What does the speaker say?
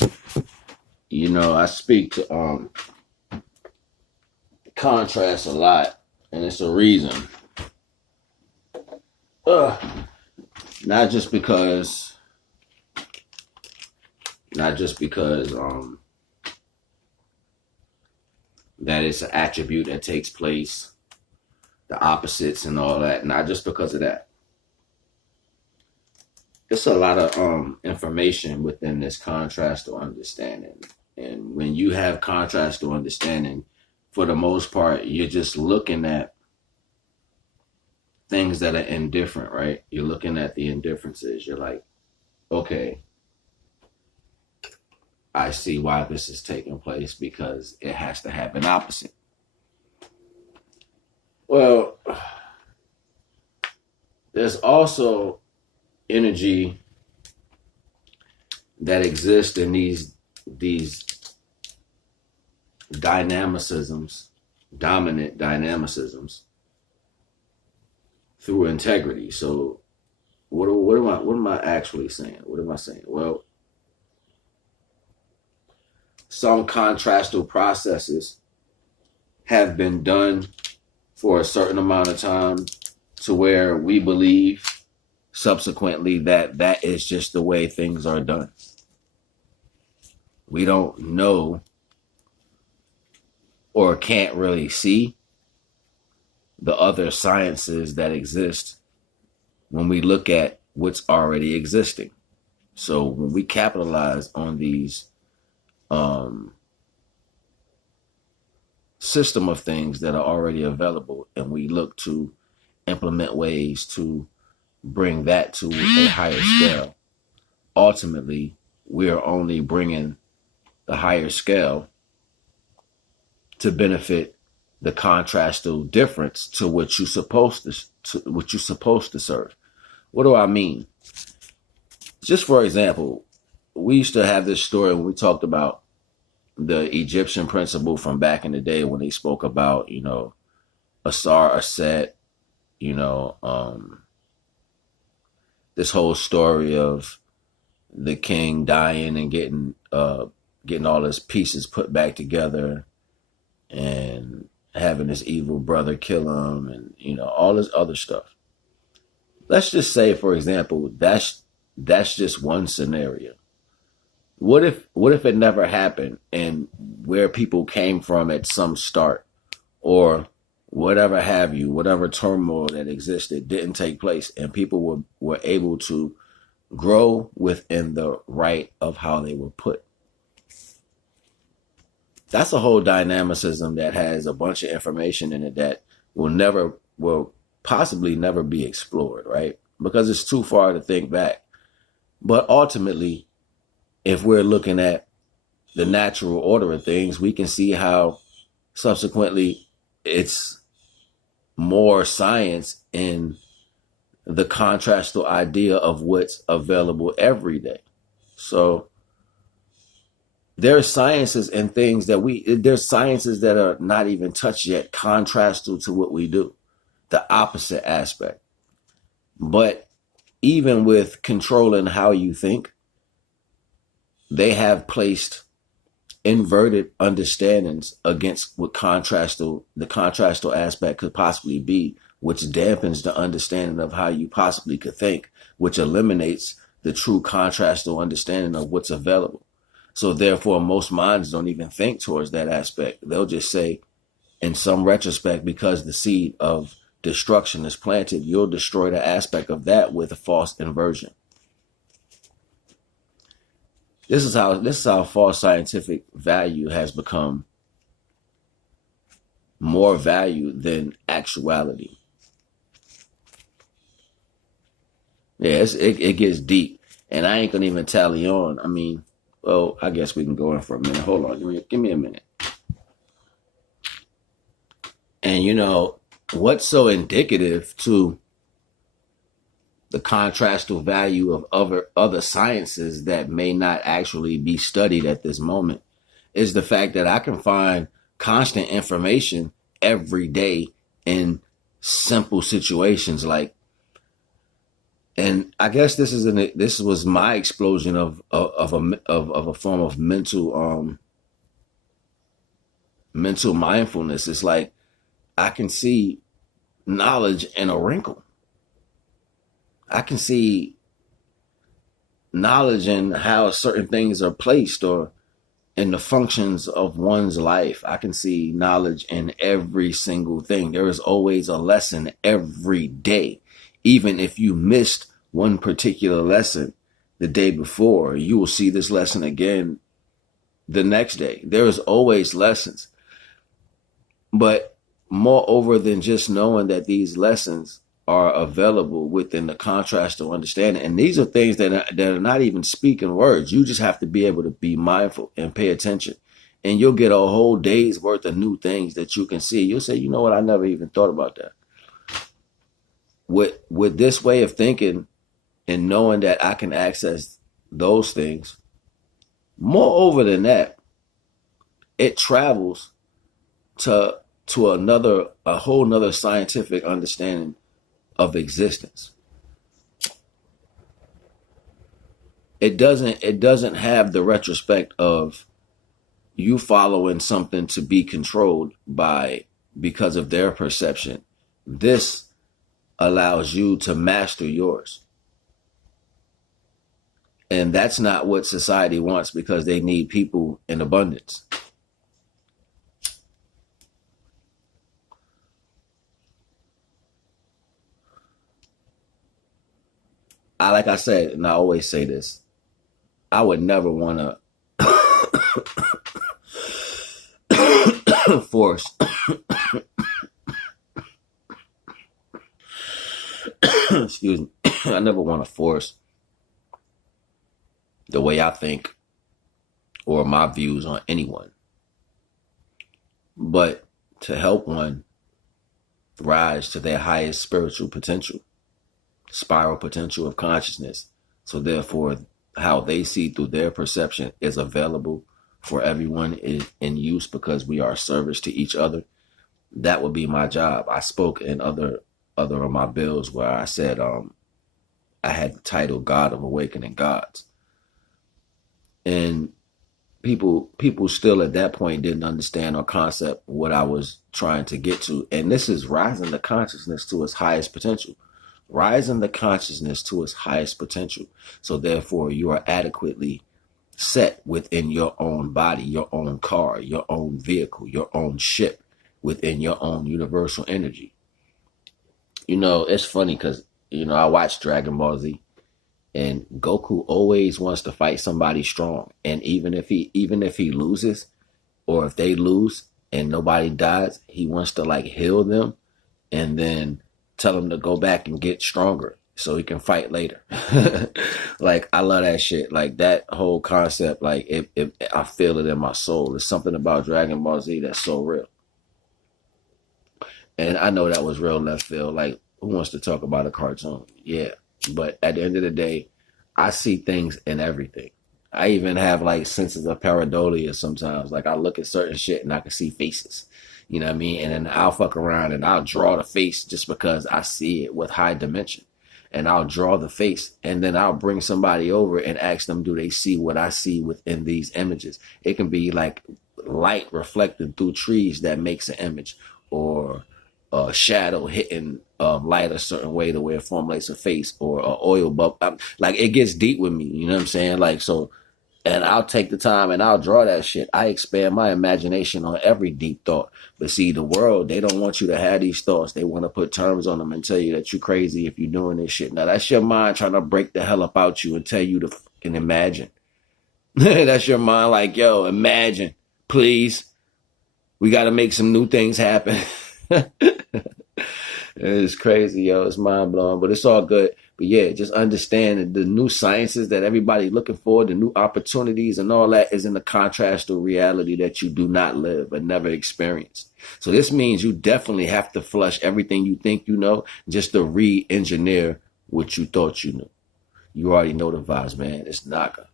I speak to contrast a lot, and it's a reason. Ugh. Not just because, not just because that it's an attribute that takes place, the opposites and all that. Not just because of that. It's a lot of information within this contrastal understanding. And when you have contrastal understanding, for the most part, you're just looking at things that are indifferent, right? You're looking at the indifferences. You're like, okay, I see why this is taking place because it has to happen opposite. Well, there's also energy that exists in these dynamicisms, dominant dynamicisms through integrity. So what am I actually saying? What am I saying? Well, some contrastal processes have been done for a certain amount of time to where we believe subsequently that is just the way things are done. We don't know or can't really see the other sciences that exist when we look at what's already existing. So when we capitalize on these system of things that are already available and we look to implement ways to bring that to a higher scale, ultimately we are only bringing the higher scale to benefit the contrastal difference to what you're supposed to serve. What do I mean? Just for example, we used to have this story when we talked about the Egyptian principle from back in the day when they spoke about, Asar Aset, this whole story of the king dying and getting all his pieces put back together and having his evil brother kill him and, all this other stuff. Let's just say, for example, that's just one scenario. What if it never happened and where people came from at some start or whatever have you, whatever turmoil that existed didn't take place and people were able to grow within the right of how they were put? That's a whole dynamicism that has a bunch of information in it that will possibly never be explored, right? Because it's too far to think back. But ultimately, if we're looking at the natural order of things, we can see how subsequently it's more science in the contrastal idea of what's available every day. So there's sciences and things there's sciences that are not even touched yet, contrastal to what we do, the opposite aspect. But even with controlling how you think, they have placed inverted understandings against what the contrastal aspect could possibly be, which dampens the understanding of how you possibly could think, which eliminates the true contrastal understanding of what's available. So therefore, most minds don't even think towards that aspect. They'll just say, in some retrospect, because the seed of destruction is planted, you'll destroy the aspect of that with a false inversion. This is how false scientific value has become more value than actuality. Yeah, it gets deep, and I ain't gonna even tally on. I mean, well, I guess we can go in for a minute. Hold on, give me a minute. And what's so indicative to the contrastal value of other sciences that may not actually be studied at this moment is the fact that I can find constant information every day in simple situations like And I guess this was my explosion of a form of mental mindfulness. It's like I can see knowledge in a wrinkle. I can see knowledge in how certain things are placed or in the functions of one's life. I can see knowledge in every single thing. There is always a lesson every day. Even if you missed one particular lesson the day before, you will see this lesson again the next day. There is always lessons. But moreover than just knowing that these lessons are available within the contrast of understanding. And these are things that are not even speaking words. You just have to be able to be mindful and pay attention. And you'll get a whole day's worth of new things that you can see. You'll say, you know what, I never even thought about that. With this way of thinking and knowing that I can access those things, moreover than that, it travels to a whole nother scientific understanding of existence. It doesn't have the retrospect of you following something to be controlled because of their perception. This allows you to master yours. And that's not what society wants, because they need people in abundance. Like I said, and I always say this, I would never want to force excuse me, I never want to force the way I think or my views on anyone. But to help one rise to their highest spiritual potential, spiral potential of consciousness. So therefore, how they see through their perception is available for everyone in use, because we are service to each other. That would be my job. I spoke in other of my bills where I said I had the title God of Awakening Gods. And people still at that point didn't understand or concept what I was trying to get to. And this is rising the consciousness to its highest potential. Rising the consciousness to its highest potential. So therefore, you are adequately set within your own body, your own car, your own vehicle, your own ship, within your own universal energy. You know, it's funny because, you know, I watch Dragon Ball Z, and Goku always wants to fight somebody strong. And even if he loses, or if they lose and nobody dies, he wants to like heal them and then tell them to go back and get stronger so he can fight later. Like, I love that shit. Like, that whole concept, like, I feel it in my soul. There's something about Dragon Ball Z that's so real. And I know that was real left field. Like, who wants to talk about a cartoon? Yeah. But at the end of the day, I see things in everything. I even have like senses of pareidolia sometimes. Like, I look at certain shit and I can see faces. You know what I mean? And then I'll fuck around and I'll draw the face just because I see it with high dimension. And I'll draw the face, and then I'll bring somebody over and ask them, do they see what I see within these images? It can be like light reflected through trees that makes an image, or a shadow hitting light a certain way, the way it formulates a face, or an oil bubble. Like, it gets deep with me, you know what I'm saying? Like, so, and I'll take the time and I'll draw that shit. I expand my imagination on every deep thought. But see, the world, they don't want you to have these thoughts. They want to put terms on them and tell you that you're crazy if you're doing this shit. Now, that's your mind trying to break the hell up out you and tell you to fucking imagine. That's your mind like, yo, imagine, please. We got to make some new things happen. It's crazy, yo. It's mind blowing, but it's all good. But yeah, just understand the new sciences that everybody's looking for, the new opportunities and all that is in the contrast to reality that you do not live and never experienced. So this means you definitely have to flush everything you think you know just to re-engineer what you thought you knew. You already know the vibes, man. It's NAGA.